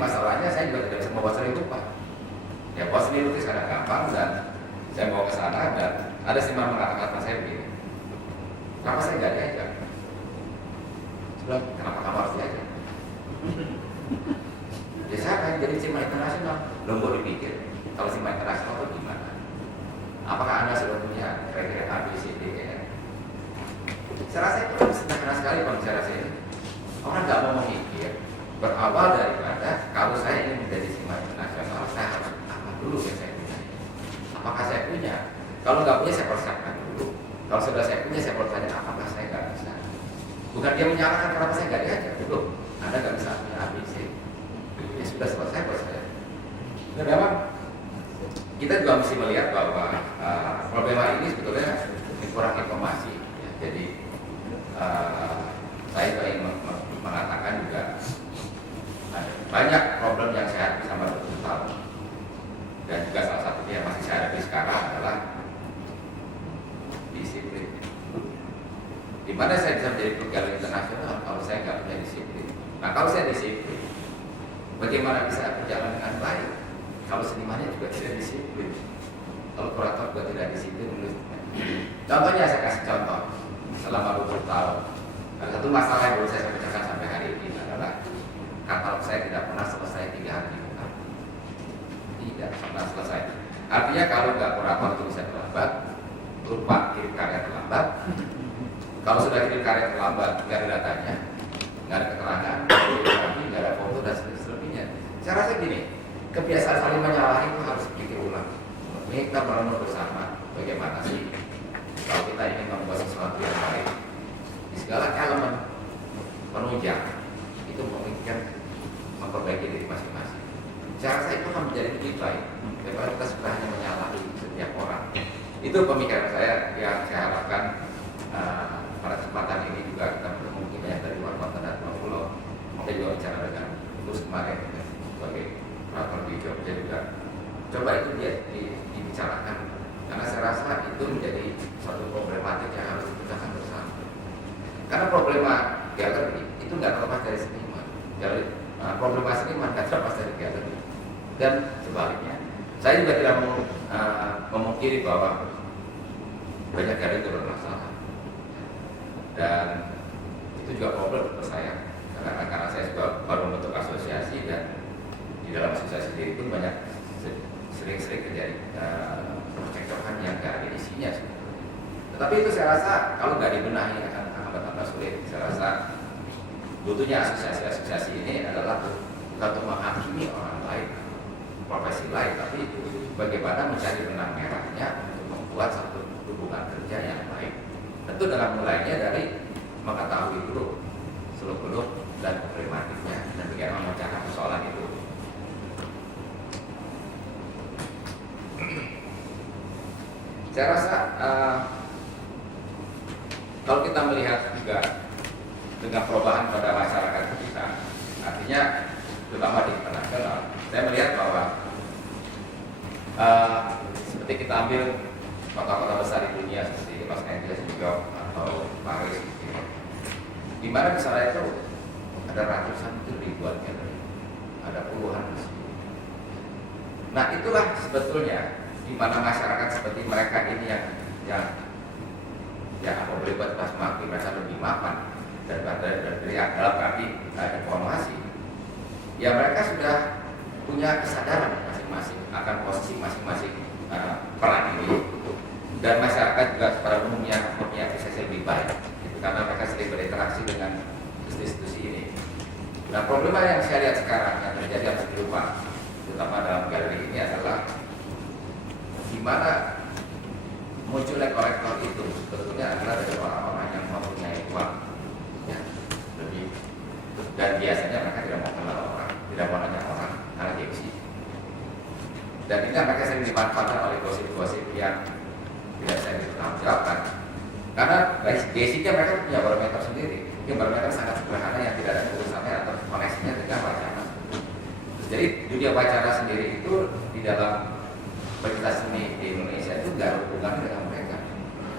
masalahnya saya juga tidak bisa membawa seni rupa. Ya bawa seni lukis karena gampang dan saya bawa ke sana dan ada seniman mengatakan sama saya begini, kenapa saya nggak diajak? Saya bilang, kenapa kamu harus diajak? Ya saya akan jadi seniman internasional. Belum boleh dipikir kalau seniman internasional itu gimana? Apakah Anda sudah punya kira-kira ABCD ya? Saya rasa itu sederhana sekali kalau bicara ini. Orang nggak mau memikir berawal daripada kalau saya ingin menjadi seniman internasional saya harus apa dulu yang saya punya? Apakah saya punya? Kalau nggak punya saya persiapkan dulu. Kalau sudah saya punya saya bertanya apakah saya nggak bisa? Bukan dia menyalahkan kenapa saya nggak diajak dulu. Anda nggak bisa punya ABC. Ya sudah selesai buat saya. Dan memang kita juga mesti melihat bahwa problema ini sebetulnya kurang informasi. Ya. Jadi saya juga ingin mengatakan juga ada banyak problem yang saya hadapi sama tahun. Dan juga salah satunya yang masih saya hadapi sekarang adalah disiplin. Di mana saya bisa menjadi galeri internasional kalau saya nggak punya disiplin? Nah kalau saya disiplin, bagaimana bisa berjalan dengan baik? Kalau senimannya juga tidak disiplin, kalau kurator juga tidak disiplin. Contohnya saya kasih contoh selama 20 tahun. Ada satu masalah yang belum saya pecahkan sampai hari ini adalah katalog saya tidak pernah selesai 3 hari di muka. Tidak pernah selesai. Artinya kalau nggak kurator itu bisa terlambat, lupa kirim karya terlambat. Kalau sudah kirim karya terlambat, nggak ada datanya, nggak ada keterangan, nggak ada foto dan sebagainya. Saya rasa gini, kebiasaan saling menyalahi itu harus dipikir ulang. Ini kita merenung bersama bagaimana sih kalau kita ingin membuat sesuatu yang baik di segala elemen penunjang itu memikirkan memperbaiki diri masing-masing. Saya rasa itu akan menjadi lebih baik daripada kita sudah hanya menyalahi setiap orang. Itu pemikiran saya yang saya harapkan pada kesempatan ini juga kita bertemu banyak dari luar kota dan luar pulau. Kita juga bicara dengan Gus kemarin sebagai kurator di Jogja juga. Coba itu dia dibicarakan karena saya rasa itu menjadi suatu problematik yang harus dipecahkan bersama. Karena problema galeri itu nggak terlepas dari seniman. Dari problema seniman nggak terlepas dari galeri. Dan sebaliknya, saya juga tidak memungkiri bahwa banyak galeri itu bermasalah. Dan itu juga problem untuk saya. Karena saya juga baru membentuk asosiasi dan di dalam asosiasi sendiri pun banyak sering-sering terjadi percekcokan yang gak ada isinya. Tetapi itu saya rasa kalau nggak dibenahi akan tambah sulit. Saya rasa butuhnya asosiasi-asosiasi ini adalah bukan untuk menghakimi orang lain, profesi lain, tapi bagaimana mencari benang merahnya untuk membuat satu hubungan kerja yang baik. Tentu dengan mulainya dari mengetahui dulu seluk-beluk dan problematiknya dan bagaimana memecahkan persoalan itu. Saya rasa kalau kita melihat juga dengan perubahan pada masyarakat kita, artinya terutama di internasional, saya melihat bahwa seperti kita ambil kota-kota besar di dunia seperti Los Angeles, New York atau Paris, di mana misalnya itu ada ratusan itu ribuan galeri, ada puluhan masjid. Nah itulah sebetulnya di mana masyarakat seperti mereka ini yang apa boleh buat pas mati mereka lebih mapan daripada dari dalam arti informasi. Ya mereka sudah punya kesadaran masing-masing akan posisi masing-masing peran ini, dan masyarakat juga pada umumnya punya apresiasi lebih baik gitu, karena mereka sering berinteraksi dengan institusi ini. Nah problema yang saya lihat sekarang yang terjadi harus diubah, terutama dalam galeri ini adalah di mana munculnya kolektor itu sebetulnya adalah dari orang-orang yang mempunyai uang, ya, lebih, dan biasanya mereka tidak mau kenal orang, tidak mau nanya orang karena gengsi. Dan ini mereka sering dimanfaatkan oleh gosip-gosip yang tidak bisa dipertanggungjawabkan. Karena basicnya mereka punya barometer sendiri, mungkin barometer sangat sederhana yang tidak ada urusannya atau koneksinya dengan wacana. Jadi dunia wacana sendiri itu di dalam pencinta seni di Indonesia itu nggak hubungannya dengan mereka.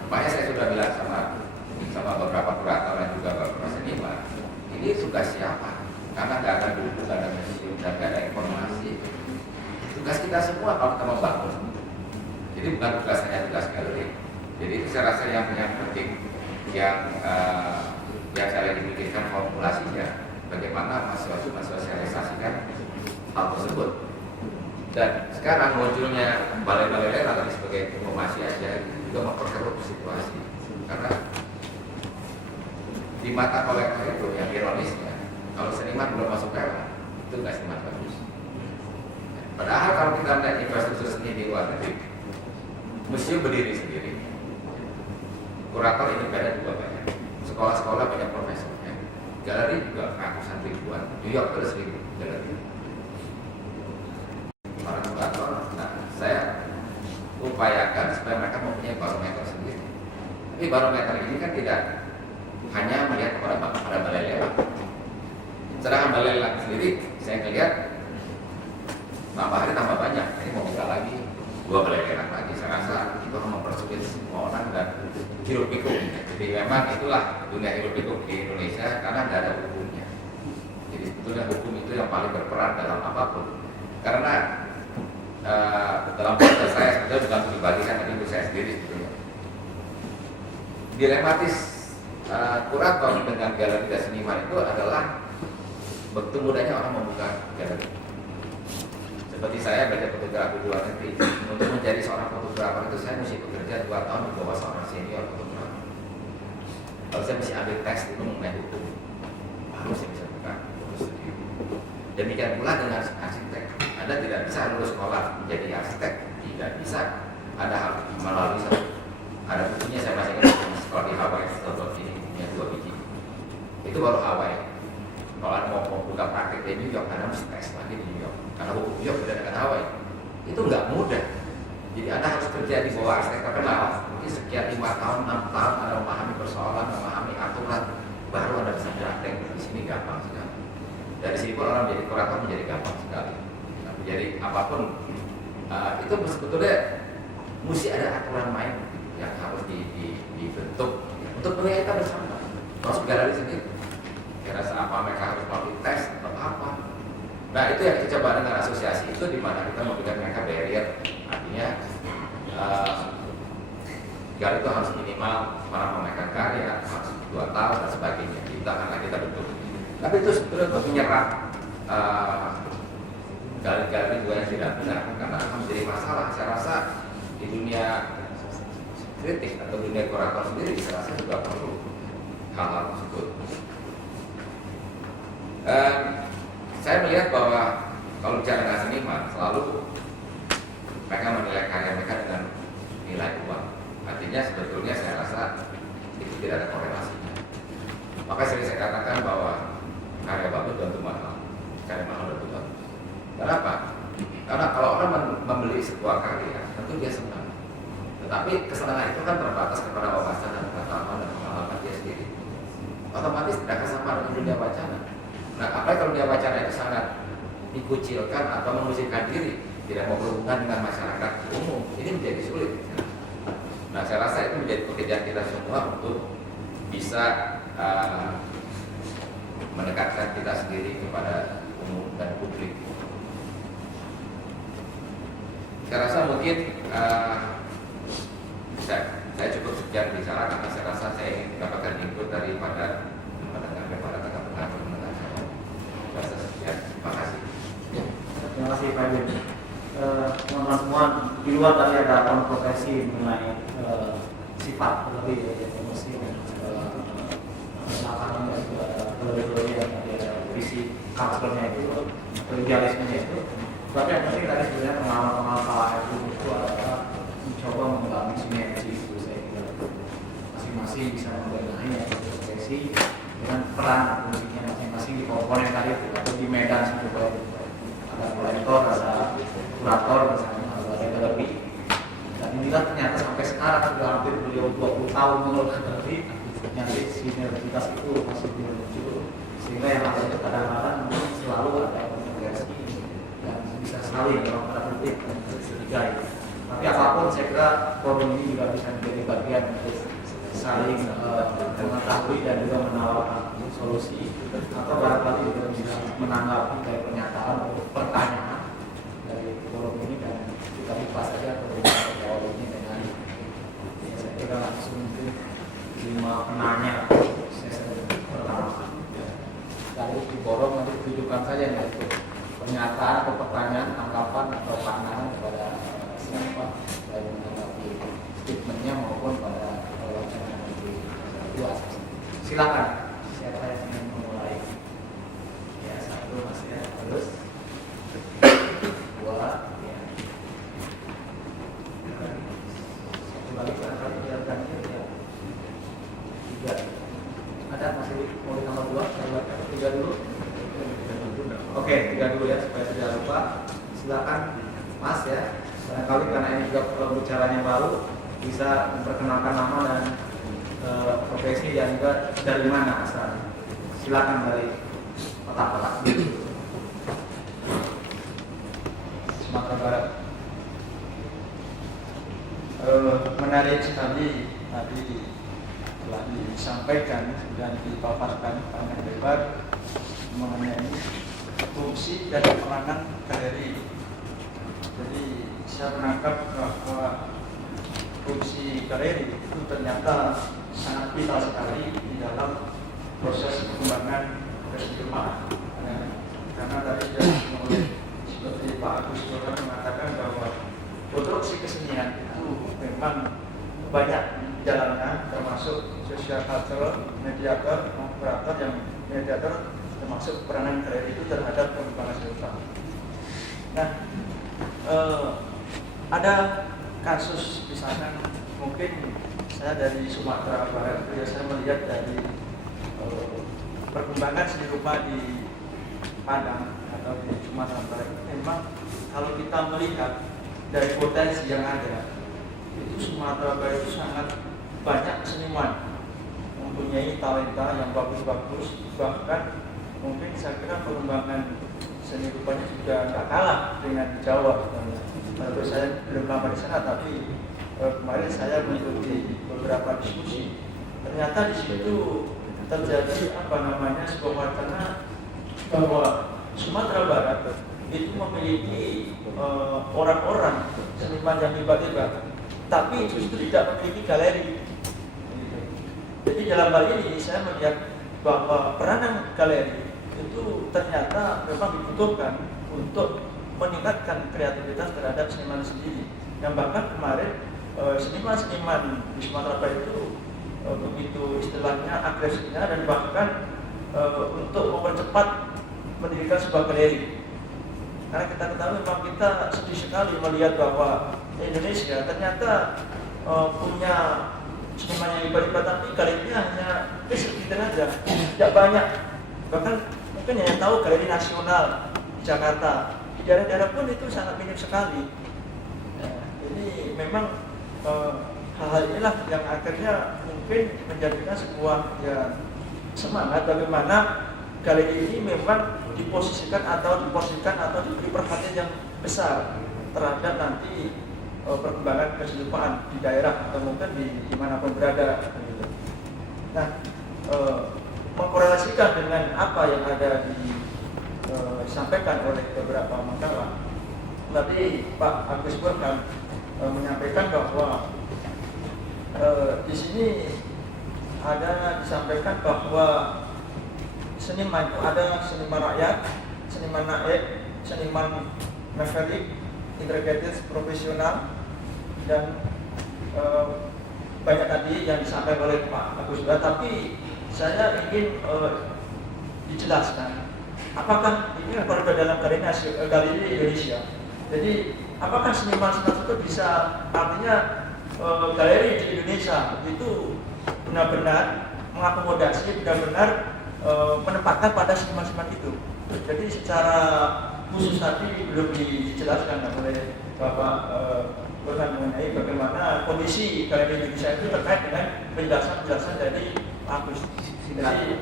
Makanya saya sudah bilang sama beberapa kurator dan juga beberapa seniman, ini tugas siapa? Karena nggak ada buku, nggak ada museum, dan nggak ada tugas kita semua kalau kita membangun. Jadi bukan tugas hanya tugas galeri. Jadi itu saya rasa yang penting, yang saya lagi pikirkan formulasinya, bagaimana mahasiswa sosialisasikan hal tersebut. Dan sekarang munculnya balai-balai daerah tadi sebagai informasi aja juga memperkeruh situasi, karena di mata kolektor itu yang ironisnya, kalau seniman belum masuk daerah itu nggak seniman bagus. Padahal kalau kita melihat infrastruktur seni di luar negeri, museum berdiri sendiri, kurator independen juga banyak, sekolah-sekolah banyak profesornya, galeri juga ratusan ribuan, New York ada 1000 galeri. Para kurator, nah saya upayakan supaya mereka mempunyai barometer sendiri. Tapi barometer ini kan tidak hanya melihat pada balai lelang. Sedangkan balai lelang sendiri, saya melihat tambah hari tambah banyak. Ini mau buka lagi 2 balai lelang lagi. Saya rasa itu akan mempersulit semua orang dan hiruk pikuk. Jadi memang itulah dunia hiruk pikuk di Indonesia karena tidak ada hukumnya. Jadi sebetulnya hukum itu yang paling berperan dalam apapun. Karena dalam proses saya sebetulnya bukan pribadi kan, tapi saya sendiri sebetulnya dilematis. Kurator dengan galeri dan seniman itu adalah begitu mudahnya orang membuka galeri. Seperti saya belajar fotografi di luar negeri, untuk menjadi seorang fotografer itu saya mesti bekerja 2 tahun di bawah seorang senior fotografer. Kalau saya mesti ambil tes itu mengenai hukum, baru saya bisa buka foto studio. Demikian pula dengan arsitek, Anda tidak bisa lulus sekolah menjadi arsitek, tidak bisa. Ada hal melalui ada bukunya, saya masih ingat sekolah di Hawaii, setelah ini punya 2 biji. Itu baru Hawaii. Kalau Anda mau buka praktik di New York, Anda mesti tes lagi di New York. Karena hukum New York beda dengan Hawaii. Itu nggak mudah. Jadi Anda harus kerja di bawah arsitek terkenal. Mungkin sekian 5 tahun, 6 tahun Anda memahami persoalan, memahami aturan, baru Anda bisa praktek. Di sini gampang sekali. Dari sini pun orang menjadi kurator menjadi gampang sekali. Jadi apapun itu sebetulnya mesti ada aturan main yang harus dibentuk untuk dunia kita bersama. Masuk galeri sendiri. Saya rasa apa mereka harus melalui tes atau apa. Nah itu yang kita coba dengan asosiasi itu, di mana kita memberikan mereka barrier. Artinya galeri itu harus minimal para pemegang karya, harus 2 tahun dan sebagainya. Kita akan kita bentuk. Tapi itu sebetulnya untuk menyerap galeri-galeri juga yang tidak benar, karena akan menjadi masalah. Saya rasa di dunia kritik atau dunia kurator sendiri saya rasa juga perlu hal-hal tersebut. Saya melihat bahwa kalau bicara dengan seniman, selalu mereka menilai karya mereka dengan nilai uang. Artinya sebetulnya saya rasa itu tidak ada korelasinya. Maka sering saya katakan bahwa karya bagus tentu mahal, karya mahal tentu bagus. Kenapa? Karena kalau orang membeli sebuah karya, tentu dia senang. Tetapi kesenangan itu kan terbatas kepada wawasan dan pengetahuan dan pengalaman dia sendiri. Otomatis tidak sama dengan dunia wacana. Nah, apalagi kalau dunia wacana itu sangat dikucilkan atau mengusirkan diri, tidak mau berhubungan dengan masyarakat umum, ini menjadi sulit. Nah, saya rasa itu menjadi pekerjaan kita semua untuk bisa mendekatkan kita sendiri kepada umum dan publik. Saya rasa mungkin saya cukup sekian bicara karena saya rasa saya ingin mendapatkan input daripada tengah-tengah saya. Rasa sekian, terima kasih. Terima kasih Pak Yud. Teman-teman semua, di luar tadi ada kontroversi mengenai sifat lebih dari emosi, makanan dan juga lebih yang ada visi culture-nya itu, idealismenya itu. Tapi yang penting tadi sebenarnya pengalaman-pengalaman Pak Yud itu adalah mencoba membangun sinergi itu, saya kira masing-masing bisa membenahi ya ekspresi dengan peran musiknya masing-masing di komponen tadi itu, atau di medan sebetulnya ada kolektor, ada kurator, ada galeri. Dan inilah ternyata sampai sekarang sudah hampir beliau 20 tahun mengelola galeri, nyari sinergitas itu masih belum muncul, sehingga yang ada kadang-kadang selalu ada komunikasi dan bisa saling dalam tanda kutip dan bersedia. Tapi apapun saya kira forum ini juga bisa menjadi bagian untuk saling mengetahui dan juga menawarkan solusi, atau barangkali juga bisa menanggapi dari pernyataan atau pertanyaan dari forum ini pembicaraan atau pertanyaan, tanggapan atau pandangan kepada siapa yang menanggapi statementnya maupun pada wacana yang dibuat. Silakan. Siapa yang ingin memulai? Ya, satu Mas ya, terus dua, ya. Satu lagi barangkali biarkan ya. Tiga. Ada masih mau ditambah dua? Saya buatkan tiga dulu. Oke, tiga dulu ya supaya tidak lupa. Silakan Mas ya. Barangkali karena ini juga pembicaranya baru, bisa memperkenalkan nama dan profesi dan juga dari mana asal. Silakan dari kotak-kotak dulu. Sumatera Barat. Menarik sekali tadi telah disampaikan dan dipaparkan panjang lebar mengenai fungsi dan peranan galeri. Jadi saya menangkap bahwa fungsi galeri itu ternyata sangat vital sekali di dalam proses perkembangan kesenian. Karena tadi sudah seperti Pak Agus Burhan mengatakan bahwa produksi kesenian itu memang banyak jalannya, termasuk sosial cultural, mediator, operator yang mediator, termasuk peranan galeri itu terhadap perkembangan seni rupa. Nah, ada kasus misalkan mungkin saya dari Sumatera Barat, saya melihat dari perkembangan seni rupa di Padang atau di Sumatera Barat. Memang kalau kita melihat dari potensi yang ada, itu Sumatera Barat itu sangat banyak seniman mempunyai talenta yang bagus-bagus, bahkan mungkin saya kira pengembangan seni rupanya juga nggak kalah dengan Jawa. Tentu saya belum lama di sana, tapi kemarin saya mengikuti beberapa diskusi. Ternyata di situ terjadi sebuah wacana bahwa Sumatera Barat itu memiliki orang-orang seniman yang hebat-hebat, tapi justru tidak memiliki galeri. Jadi dalam hal ini saya melihat bahwa peranan galeri itu ternyata memang dibutuhkan untuk meningkatkan kreativitas terhadap seniman sendiri. Yang bahkan kemarin seniman-seniman di Sumatera Barat itu begitu istilahnya agresifnya dan bahkan untuk mempercepat mendirikan sebuah galeri. Karena kita ketahui memang kita sedih sekali melihat bahwa Indonesia ternyata punya seniman yang hebat-hebat, tapi galerinya hanya sedikit aja, tidak banyak. Bahkan mungkin hanya tahu galeri nasional di Jakarta, di daerah-daerah pun itu sangat minim sekali. Jadi memang hal-hal inilah yang akhirnya mungkin menjadikan sebuah semangat bagaimana galeri ini memang diposisikan atau diporsikan atau diberi perhatian yang besar terhadap nanti perkembangan kesenipaan di daerah atau mungkin dimanapun berada. Nah, mengkorelasikan dengan apa yang ada disampaikan oleh beberapa makalah. Tadi Pak Agus Burhan menyampaikan bahwa di sini ada disampaikan bahwa seniman itu ada seniman rakyat, seniman naik, seniman maverick, integrated, profesional, dan banyak tadi yang disampaikan oleh Pak Agus Burhan. Tapi saya ingin dijelaskan apakah ini berada dalam galeri Indonesia. Jadi apakah seniman itu bisa, artinya galeri di Indonesia itu benar-benar mengakomodasi, benar-benar menempatkan pada seniman-seniman itu. Jadi secara khusus tadi belum dijelaskan oleh Bapak Burhan mengenai bagaimana kondisi galeri Indonesia itu terkait dengan penjelasan dari Pak Agus. Jadi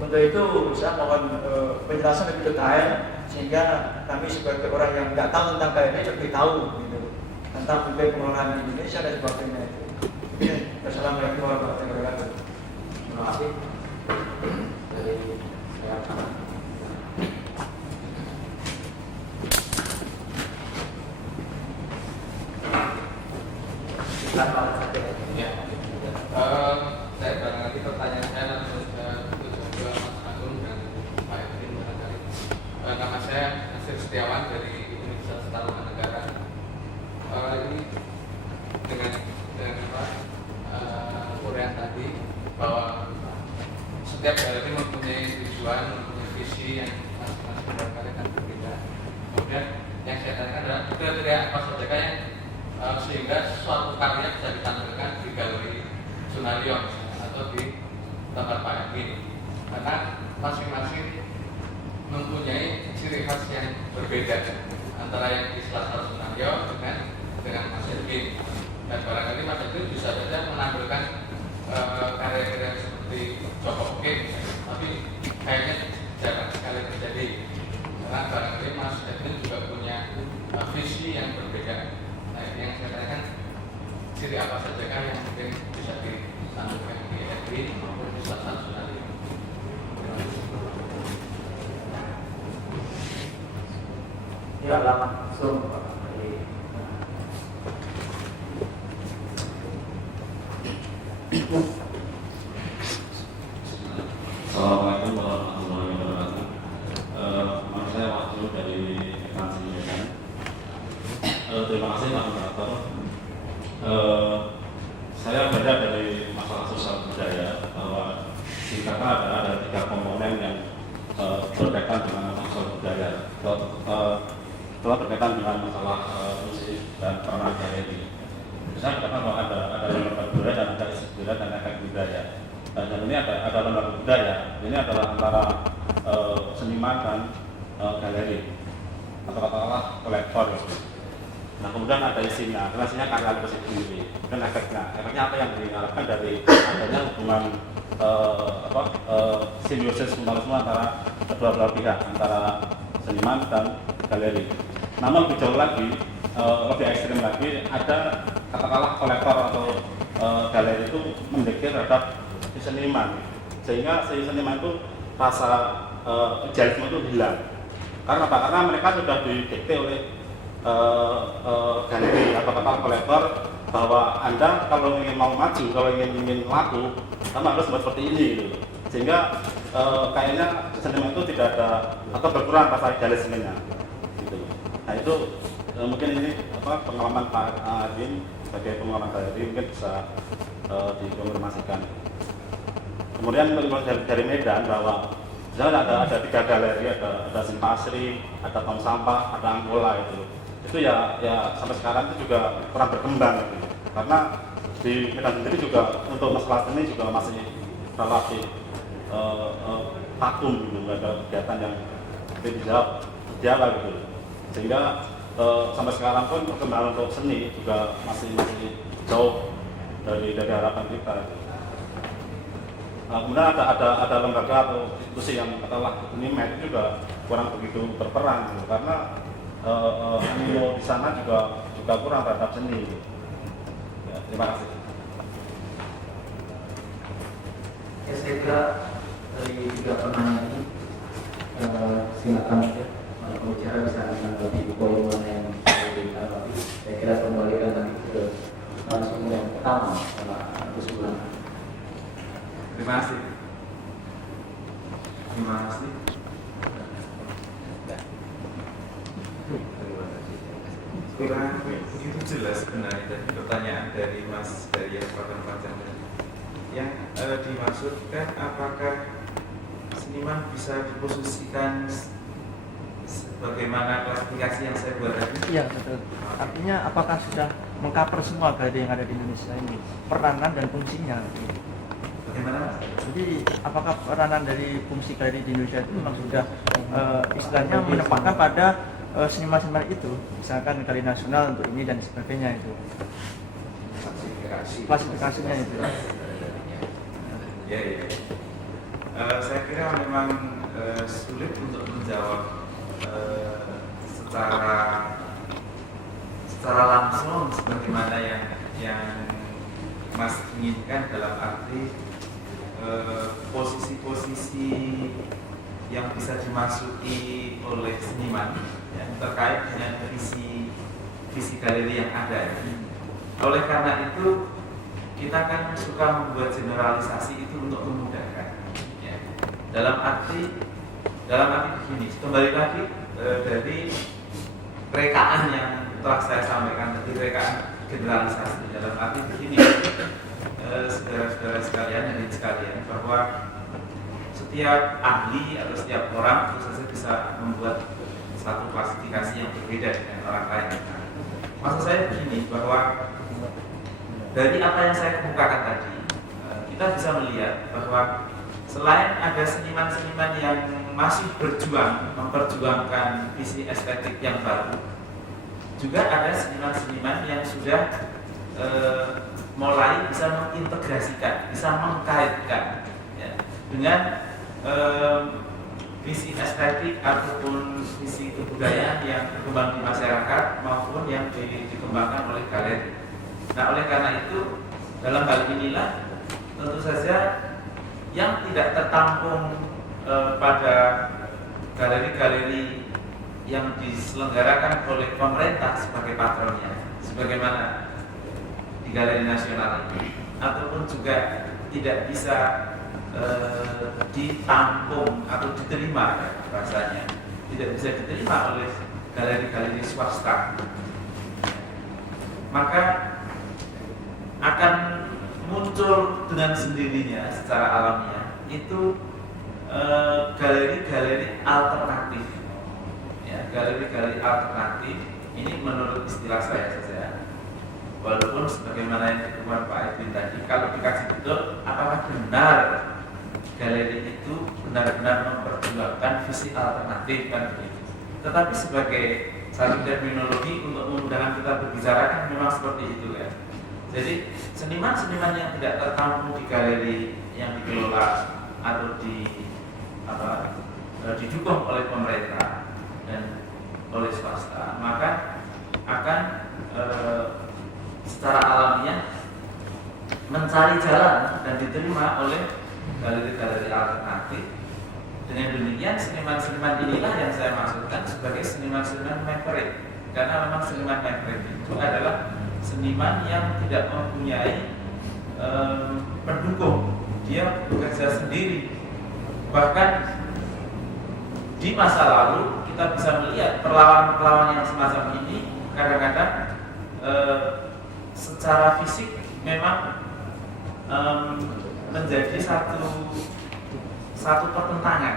untuk itu saya mohon penjelasan lebih detail sehingga kami sebagai orang yang nggak tahu tentang galeri lebih tahu gitu, tentang budaya pengelolaan di Indonesia dan sebagainya itu. Wassalamualaikum warahmatullahi wabarakatuh. Terima kasih. Dari saya. Saya barangkali pertanyaan saya terus ke Mas Agung dan Pak Edwin barangkali. Nama saya Nasir Setiawan dari Universitas Tarumanegara ini dengan apa uraian tadi bahwa setiap galeri mempunyai tujuan, mempunyai visi yang masing-masing barangkali kan berbeda. Kemudian yang saya tanyakan adalah kriteria apa saja yang sehingga suatu karya bisa ditampilkan di galeri Sunario atau di tempat Pak Yakin, karena masing-masing mempunyai ciri khas yang berbeda antara yang di Selasar Sunario dengan Mas Edwin. Dan barangkali Mas Edwin bisa saja menampilkan karya-karya seperti Joko Oke, tapi kayaknya jarang sekali terjadi karena barangkali Mas Edwin juga punya visi yang berbeda. Nah, ini yang saya tanyakan, ciri apa saja yang mungkin bisa ditampilkan di Edwin maupun di Selasar Sunario. Ya, langsung Pak. Assalamualaikum warahmatullahi wabarakatuh. Nama saya Waktu dari Ekransi Medan. Terima kasih Pak Moderator. Saya belajar dari masalah sosial budaya bahwa di kata ada 3 komponen yang berkaitan dengan sosial budaya. Telah berkaitan dengan masalah musik dan peran galeri. Saya katakan bahwa ada lembaga budaya dan ada isi budaya dan efek budaya. Dan ini ada lembaga budaya. Ini adalah antara seniman dan galeri atau katakanlah kolektor. Nah kemudian ada isinya karya lukis itu sendiri. Dan efeknya apa yang diharapkan dari adanya hubungan simbiosis mutualisme antara kedua belah pihak, antara seniman dan galeri. Namun lebih jauh lagi, lebih ekstrim lagi, ada katakanlah kolektor atau galeri itu mendekir terhadap si seniman, sehingga si seniman itu rasa idealisme itu hilang. Karena apa? Karena mereka sudah didikte oleh galeri atau katakanlah kolektor bahwa Anda kalau ingin mau maju, kalau ingin laku, Anda harus buat seperti ini gitu. Sehingga kayaknya seniman itu tidak ada atau berkurang rasa idealismenya gitu. Nah itu mungkin ini pengalaman Pak Adin sebagai pengalaman galeri mungkin bisa dikonfirmasikan. Kemudian dari Medan bahwa misalnya ada 3 galeri, ada Simpasri, ada Tong Sampah, ada Angkola itu ya sampai sekarang itu juga kurang berkembang gitu. Karena di Medan sendiri juga untuk masalah ini juga masih relatif vakum gitu, nggak ada kegiatan yang dijawab gitu. Sehingga sampai sekarang pun perkembangan untuk seni juga masih jauh dari harapan kita. Nah, kemudian ada lembaga atau institusi yang katakanlah UNIMED itu juga kurang begitu berperan gitu, karena animo di sana juga kurang terhadap seni. Gitu. Ya, terima kasih. Ya, saya kira dari 3 penanya ini silakan saja pembicara bisa menanggapi poin mana yang diberikan, tapi saya kira kembalikan lagi ke langsung yang pertama Pak Agus Bulan. Terima kasih. Kurang begitu jelas sebenarnya tadi pertanyaan dari Mas dari yang Pak yang dimaksudkan apakah seniman bisa diposisikan sebagaimana klasifikasi yang saya buat tadi? Iya betul. Artinya apakah sudah mengcover semua galeri yang ada di Indonesia ini, peranan dan fungsinya? Bagaimana? Jadi apakah peranan dari fungsi galeri di Indonesia itu memang sudah istilahnya menempatkan pada seniman-seniman itu, misalkan galeri nasional untuk ini dan sebagainya itu. Klasifikasinya itu. Ya. Saya kira memang sulit untuk menjawab secara langsung sebagaimana yang Mas inginkan, dalam arti posisi-posisi yang bisa dimasuki oleh seniman ya, terkait dengan visi galeri yang ada. Oleh karena itu kita kan suka membuat generalisasi itu untuk memudahkan. Ya. Dalam arti begini, kembali lagi dari rekaan yang telah saya sampaikan tadi, rekaan generalisasi dalam arti begini, saudara-saudara sekalian, hadirin sekalian, bahwa setiap ahli atau setiap orang itu saja bisa membuat satu klasifikasi yang berbeda dengan orang lain. Maksud saya begini, bahwa dari apa yang saya kemukakan tadi, kita bisa melihat bahwa selain ada seniman-seniman yang masih berjuang memperjuangkan visi estetik yang baru, juga ada seniman-seniman yang sudah mulai bisa mengintegrasikan, bisa mengkaitkan ya, dengan visi estetik ataupun visi kebudayaan yang berkembang di masyarakat maupun yang dikembangkan oleh galeri. Nah, oleh karena itu dalam hal inilah tentu saja yang tidak tertampung pada galeri-galeri yang diselenggarakan oleh pemerintah sebagai patronnya, sebagaimana di Galeri Nasional ini, ataupun juga tidak bisa ditampung atau diterima rasanya, tidak bisa diterima oleh galeri-galeri swasta, maka akan muncul dengan sendirinya secara alamiah itu galeri-galeri alternatif. Ya, galeri-galeri alternatif ini menurut istilah saya saja, walaupun sebagaimana yang dikatakan Pak Edwin tadi, kalau dikaji betul, apakah benar galeri itu benar-benar memperjuangkan visi alternatif kan begitu. Tetapi sebagai satu terminologi untuk memudahkan kita berbicara kan memang seperti itu ya. Jadi seniman-seniman yang tidak tertampung di galeri yang dikelola atau didukung oleh pemerintah dan oleh swasta, maka akan secara alamiah mencari jalan dan diterima oleh galeri-galeri alternatif. Dengan demikian seniman-seniman inilah yang saya maksudkan sebagai seniman-seniman maverick, karena memang seniman maverick itu adalah seniman yang tidak mempunyai pendukung, dia bekerja sendiri. Bahkan di masa lalu kita bisa melihat perlawanan-perlawanan yang semacam ini kadang-kadang secara fisik memang menjadi satu pertentangan.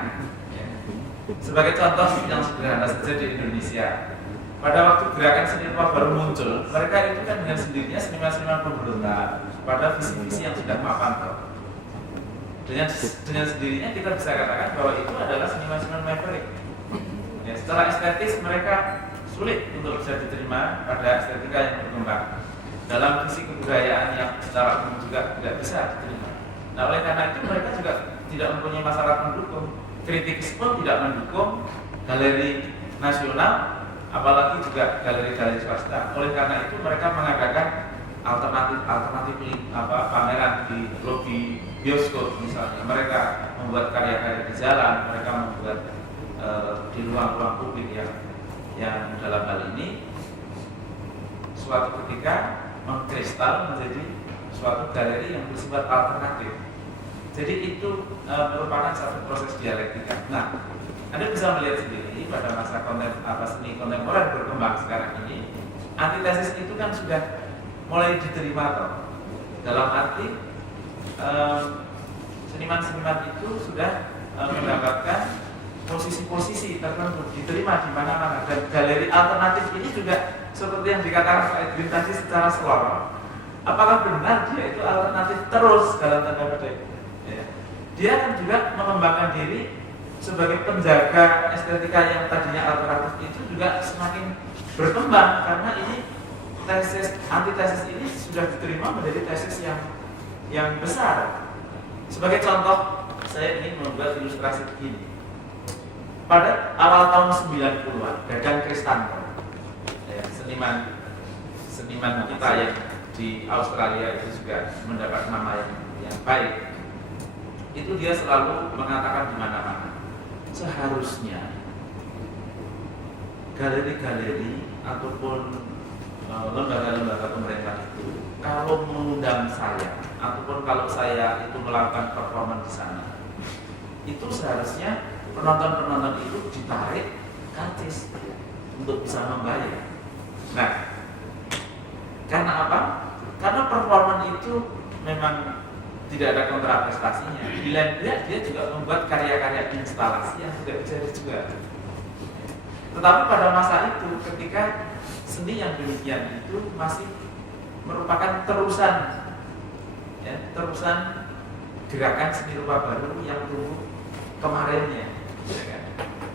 Sebagai contoh yang sederhana saja di Indonesia, pada waktu gerakan seni rupa baru muncul, mereka itu kan dengan sendirinya seniman-seniman pemberontak pada visi-visi yang sudah mapan. Dengan sendirinya kita bisa katakan bahwa itu adalah seniman-seniman maverick. Ya, secara estetis mereka sulit untuk bisa diterima pada estetika yang berkembang. Dalam visi kebudayaan yang secara umum juga tidak bisa diterima. Nah, oleh karena itu mereka juga tidak mempunyai masyarakat pendukung. Kritis pun tidak mendukung galeri nasional, apalagi juga galeri-galeri swasta. Oleh karena itu mereka mengadakan alternatif pameran di lobi bioskop misalnya. Mereka membuat karya-karya di jalan, mereka membuat di ruang-ruang publik yang dalam hal ini suatu ketika mengkristal menjadi suatu galeri yang bersifat alternatif. Jadi itu merupakan satu proses dialektika. Nah, Anda bisa melihat sendiri pada masa seni kontemporer berkembang sekarang ini, antitesis itu kan sudah mulai diterima toh. Dalam arti seniman-seniman itu sudah mendapatkan posisi-posisi tertentu diterima di mana-mana, dan galeri alternatif ini juga seperti yang dikatakan Pak Edwin tadi secara seloroh. Apakah benar dia itu alternatif terus dalam tanda petik? Ya. Dia kan juga mengembangkan diri sebagai penjaga estetika yang tadinya alternatif itu juga semakin berkembang, karena ini antitesis ini sudah diterima menjadi tesis yang besar. Sebagai contoh, saya ingin membuat ilustrasi begini. Pada awal tahun 90-an, Dadang Kristanto, ya, seniman kita yang di Australia itu juga mendapat nama yang baik. Itu dia selalu mengatakan di mana-mana, seharusnya galeri-galeri ataupun lembaga-lembaga pemerintah itu kalau mengundang saya ataupun kalau saya itu melakukan performa di sana, itu seharusnya penonton-penonton itu ditarik karcis. untuk bisa membayar. Nah, karena apa? Karena performan itu memang tidak ada kontraprestasinya. Di lain pihak dia juga membuat karya-karya instalasi yang tidak bisa dijual. Tetapi pada masa itu, ketika seni yang demikian itu masih merupakan terusan, ya, terusan gerakan seni rupa baru yang tumbuh kemarinnya. Ya kan?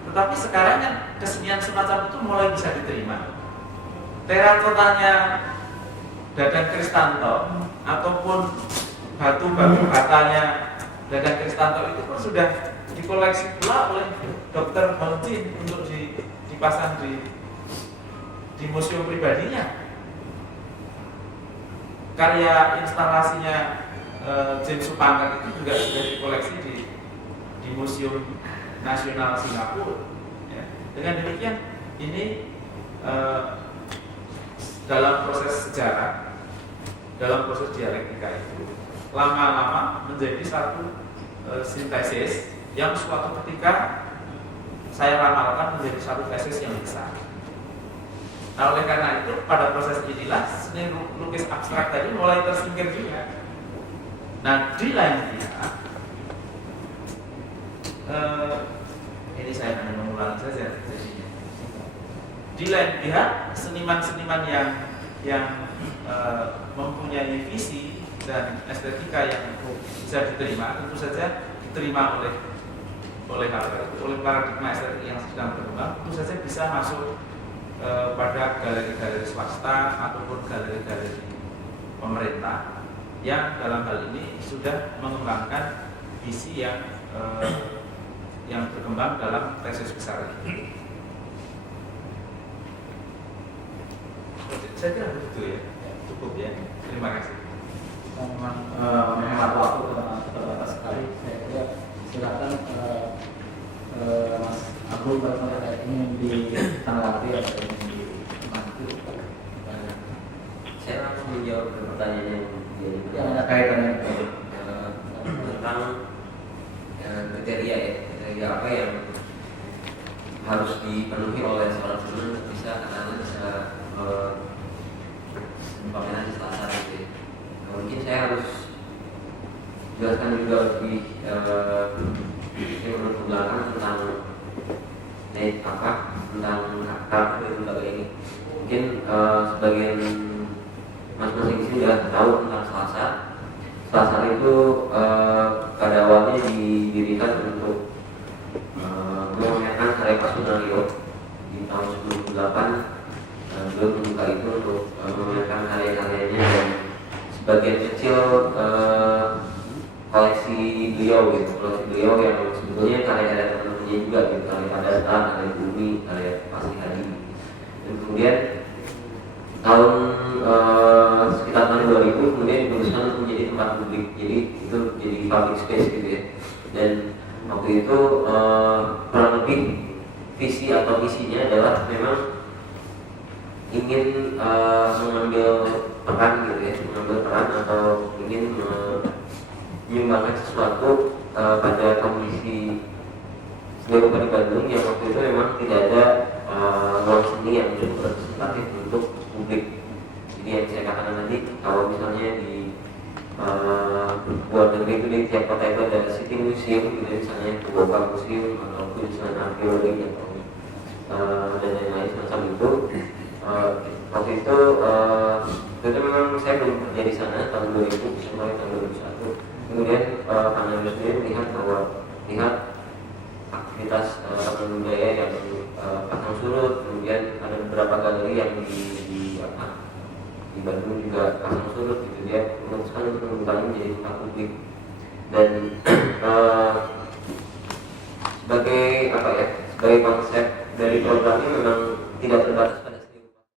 Tetapi sekarang kan kesenian semacam itu mulai bisa diterima. Terakotanya Dadang Kristanto ataupun batu-batu batanya Dadang Kristanto itu pun sudah dikoleksi pula oleh Dr. Holcim untuk dipasang di museum pribadinya. Karya instalasinya James Supangkat itu juga sudah dikoleksi di Museum Nasional Singapura. Ya. Dengan demikian ini dalam proses sejarah, dalam proses dialektika itu lama-lama menjadi satu sintesis yang suatu ketika saya ramalkan menjadi satu tesis yang besar. Nah, oleh karena itu pada proses inilah seni lukis abstrak tadi mulai tersingkir juga. Nah, di lain pihak ini saya hanya mengulangi saja jadinya. Di lain pihak seniman-seniman yang mempunyai visi dan estetika yang bisa diterima, tentu saja diterima oleh paradigma estetik yang sedang berkembang, tentu saja bisa masuk pada galeri-galeri swasta ataupun galeri-galeri pemerintah yang dalam hal ini sudah mengembangkan visi yang berkembang dalam tesis besar ini. Saya kira begitu ya, cukup ya. Terima kasih. Memang menghemat waktu terbatas sekali. Saya kira silakan Mas Abdul kalau ada ingin ditanggapi atau ingin dibantu. Saya langsung menjawab pertanyaan Yang ada kaitannya tentang kriteria apa yang harus dipenuhi oleh seorang seniman bisa pameran di Selasa gitu ya. Mungkin saya harus jelaskan juga lebih menurut belakang tentang tentang karakter lembaga ini. Mungkin sebagian masing-masing di sini sudah tahu tentang Selasa. Selasa itu pada awalnya didirikan untuk memamerkan karya Pak Sunario di tahun 1998. Beliau membuka itu untuk memamerkan karya-karyanya dan sebagian kecil koleksi beliau yang sebetulnya karya-karya teman-temannya juga gitu, karya Pada Stan, karya Bumi, karya Pasti Hadi. Dan kemudian sekitar tahun 2000 kemudian diputuskan untuk menjadi tempat publik, jadi itu jadi public space gitu ya. Dan waktu itu kurang lebih visi atau misinya adalah memang ingin mengambil peran gitu ya, atau ingin menyumbangkan sesuatu pada kondisi seni rupa di Bandung yang waktu itu memang tidak ada ruang seni yang cukup representatif untuk publik. Jadi yang saya katakan tadi, kalau misalnya di luar negeri itu di tiap kota itu ada city museum gitu, misalnya Kuboka Museum atau misalnya arkeologi atau dan lain-lain semacam itu. Waktu itu memang saya belum kerja di sana tahun 2000 sampai tahun 2001. Kemudian karena sendiri melihat aktivitas budaya yang pasang surut, kemudian ada beberapa galeri yang di Bandung juga pasang surut gitu, dia memutuskan untuk membukanya menjadi tempat publik. Dan sebagai konsep dari program ini memang tidak terbatas pada